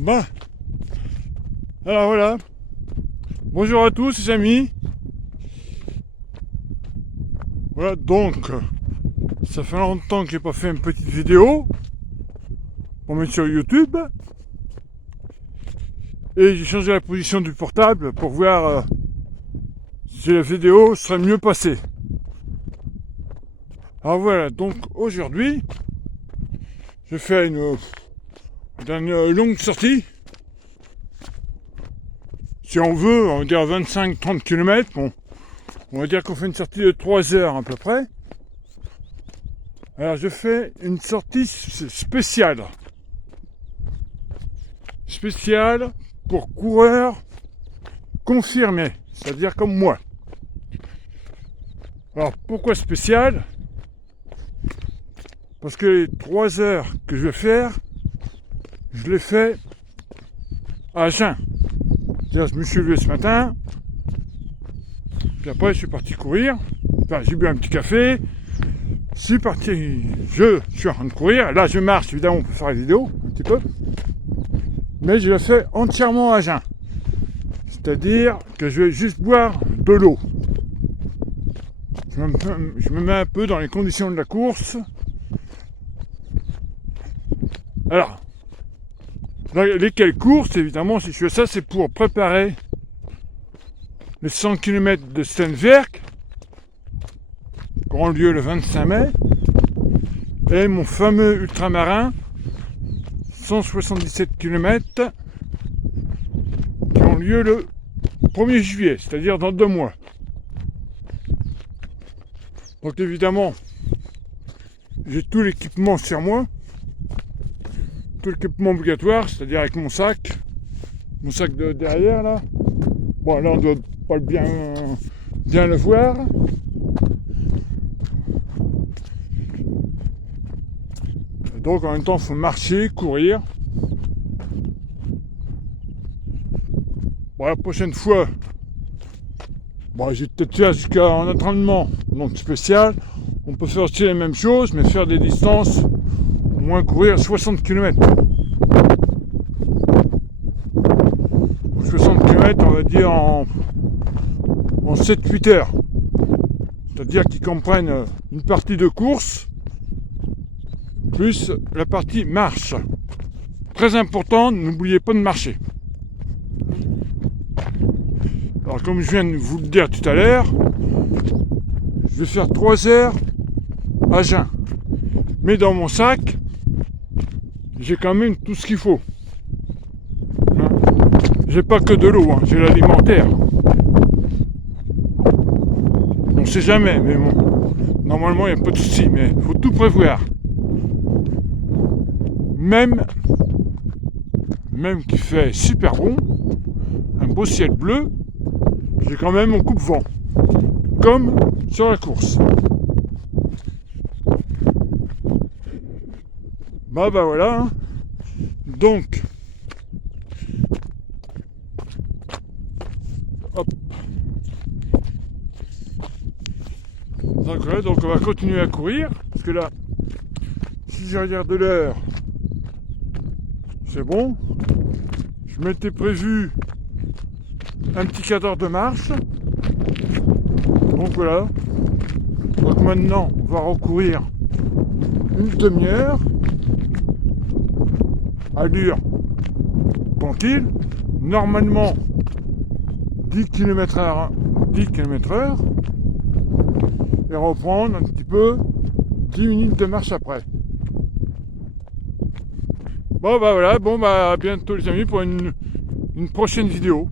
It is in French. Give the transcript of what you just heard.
Bah, alors voilà. Bonjour à tous les amis. Voilà, donc, ça fait longtemps que j'ai pas fait une petite vidéo pour mettre sur YouTube. Et j'ai changé la position du portable pour voir si la vidéo serait mieux passée. Alors voilà, donc aujourd'hui, je fais une longue sortie. Si on veut, on va dire 25-30 km. Bon, on va dire qu'on fait une sortie de 3 heures à peu près. Alors je fais une sortie spéciale. Spéciale pour coureurs confirmés, c'est-à-dire comme moi. Alors pourquoi spécial ? Parce que les 3 heures que je vais faire, je les fais à jeun. C'est-à-dire, je me suis levé ce matin, puis après je suis parti courir, enfin j'ai bu un petit café, je suis en train de courir, là je marche, évidemment on peut faire la vidéo un petit peu, mais je le fais entièrement à jeun. C'est-à-dire que je vais juste boire de l'eau. Je me mets un peu dans les conditions de la course. Alors, lesquelles courses, évidemment, si je fais ça, c'est pour préparer les 100 km de Steenwerk, qui auront lieu le 25 mai, et mon fameux ultramarin, 177 km, qui ont lieu le 1er juillet, c'est-à-dire dans 2 mois. Donc évidemment, j'ai tout l'équipement sur moi, tout l'équipement obligatoire, c'est-à-dire avec mon sac de derrière là. Bon là on doit pas bien le voir. Et donc en même temps il faut marcher, courir. Bon la prochaine fois, bon j'ai peut-être fait jusqu'à un entraînement donc spécial. On peut faire aussi les mêmes choses, mais faire des distances, au moins courir 60 km. 60 km, on va dire en 7-8 heures. C'est-à-dire qu'ils comprennent une partie de course, plus la partie marche. Très important, n'oubliez pas de marcher. Alors comme je viens de vous le dire tout à l'heure, je vais faire 3 heures à jeun. Mais dans mon sac, j'ai quand même tout ce qu'il faut. J'ai pas que de l'eau, j'ai l'alimentaire. On sait jamais, mais bon, normalement il n'y a pas de souci, mais il faut tout prévoir. Même qu'il fait super bon, un beau ciel bleu, j'ai quand même mon coupe-vent, comme sur la course. Bah voilà, donc hop. Donc on va continuer à courir, parce que là, si je regarde l'heure, c'est bon. Je m'étais prévu un petit quart d'heure de marche. Donc voilà. Donc maintenant, on va recourir une demi-heure, allure tranquille, normalement 10 km/h, et reprendre un petit peu 10 minutes de marche après. Bon bah voilà, à bientôt les amis pour une prochaine vidéo.